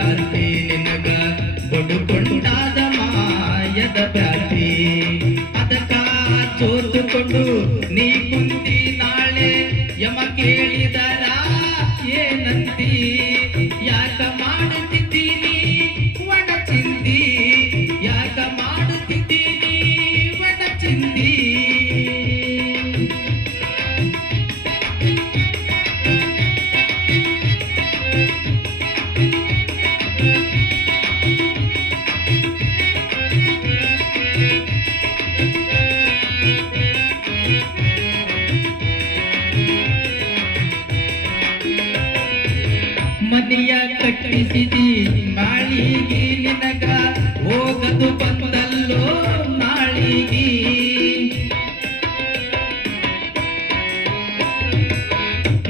ಭ್ರಾಂತಿ ನಿನಗ ಬಡುಕೊಂಡಾದ ಮಾಯದ ಭ್ರಾಂತಿ ಅದಕ್ಕ ಚೋತುಕೊಂಡು ನೀ ಕುಂತಿ ನಾಳೆ ಯಮ ಕೇಳಿದರ ಏನಂತಿ ಯಾಕ ಮಾಡುತ್ತಿದ್ದೀನಿ ಒಣ ಚಿಂತಿ ಯಾಕ ಮಾಡುತ್ತಿದ್ದೀನಿ ಒಣ ಚಿಂತಿ ಮನೆಯ ಕಟ್ಟಿಸಿದಿ ಮಾಳಿಗೆ ನಿನಗ ಹೋಗದು ಬಂದಲ್ಲೋ ನಾಳಿಗೆ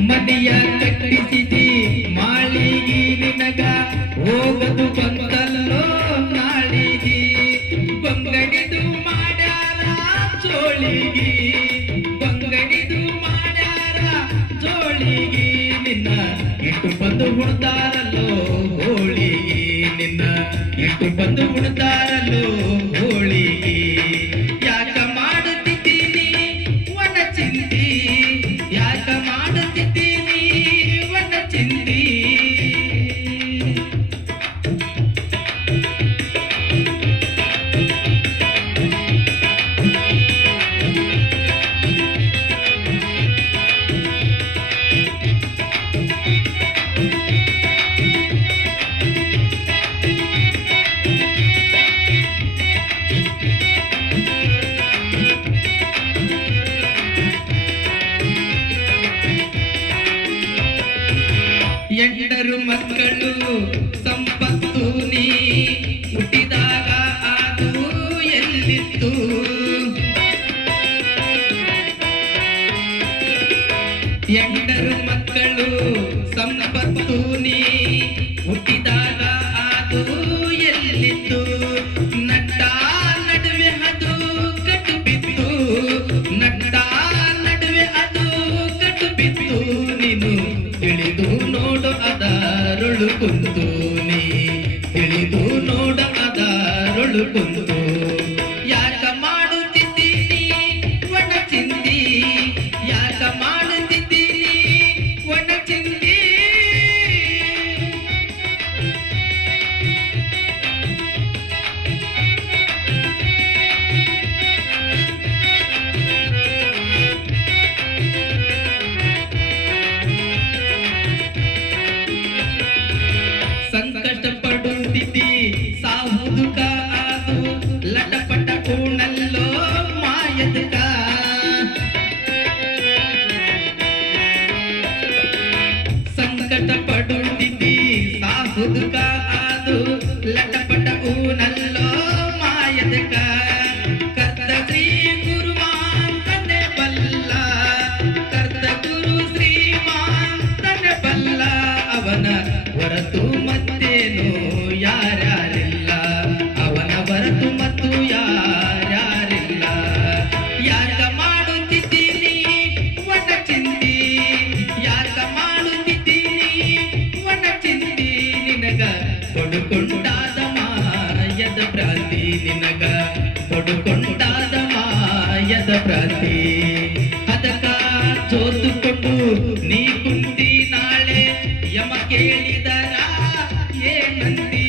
ಮನೆಯ ಕಟ್ಟಿಸಿದಿ ಮಾಳಿಗೆ ನಿನಗ ಹೋಗದು ಬಂದಲ್ಲೋ ನಾಳಿಗೆ ಬಂಗಡಿದು ಮಾಡ್ಯಾರ ಜೋಳಿಗೆ ಬಂಗಡಿದು ಮಾಡ್ಯಾರ ಜೋಳಿಗೆ ನಿನ್ನ ಇಟ್ಟು ಬಂದು ಉಣ್ತಾರಲ್ಲೋ ಹೋಳಿಗೆ ನಿನ್ನ ಇಟ್ಟು ಬಂದು ಉಣ್ತಾರಲ್ಲೋ ಹೋಳಿಗೆ ಯಾಕ ಮಾಡುತ್ತಿದ್ದೀನಿ ಒಣ ಚಿಂತಿ ಯಾಕ ಮಾಡುತ್ತಿದ್ದೀನಿ ಒಣ ಚಿಂತಿ ಎಂಟರು ಮಕ್ಕಳು ಸಂಪತ್ತು ನೀ ಹುಟ್ಟಿದಾಗ ಅದು ಎಲ್ಲಿತ್ತು ಎಂಟರು ಮಕ್ಕಳು ಸಂಪತ್ತು ನೀ ಹುಟ್ಟಿದಾಗ ಅದು ಎಲ್ಲಿತ್ತು ನಟ್ಟ ನಡುವೆ ಅದು ಕಟ್ಟು ಬಿತ್ತು ನಟ್ಟ ನಡುವೆ ಅದು ಕಟ್ಟು ಬಿತ್ತು ನೀನು ತಿಳಿದು ನೋಡು ಅದರೊಳು ಕುಂತು ನೀ ತಿಳಿದು ನೋಡು ಅದರೊಳು ಕುಂತು ಯಾಕ ಮಾಡುತ್ತಿದ್ದೀನಿ ಒಣ ಚಿಂತಿ ಯಾಕ ಮಾಡುತ್ತಿದ್ದೀನಿ ಒಣ ಚಿಂತಿ ಸಂಕಟ ಪಡುತ್ತಿದ್ದಿ ಸಾಹುದುಕ ಅದು ಲಟಪಟ ಕೂಣಲ್ಲೋ ಮಾಯದಕ ಸಂಕಟ ಪಡುತ್ತಿದ್ದಿ ಸಾಹುದುಕ ಅದು ಲಟಪಟ ಕೂಣಲ್ಲೋ ಮಾಯದಕ ಕರ್ತ ಶ್ರೀ ಗುರುಮಾಂತನೆ ಬಲ್ಲ ಕರ್ತ ಗುರು ಶ್ರೀಮಾಂತನೆ ಬಲ್ಲ ಅವನ ಹೊರತು ಮತ್ತೇನು ಯಾರ್ಯಾರಿಲ್ಲ ಅವನ ಹೊರತು ಮತ್ತು ಯಾರ್ಯಾರಿಲ್ಲ ಯಾಕ ಮಾಡುತ್ತಿದ್ದೀನಿ ಒಣ ಚಿಂತಿ ಯಾಕ ಮಾಡುತ್ತಿದ್ದೀನಿ ಒಣ ಚಿಂತಿ ನಿನಗ ಬಡುಕೊಂಡಾದ ಮಾಯದ ಭ್ರಾಂತಿ ನಿನಗ ಬಡುಕೊಂಡಾದ ಮಾಯದ ಭ್ರಾಂತಿ ಅದಕ್ಕ ಚೋತುಕೊಂಡು ನೀ ಕುಂತಿ ನಾಳೆ ಯಮ ಕೇಳಿದರ ಏನಂತಿ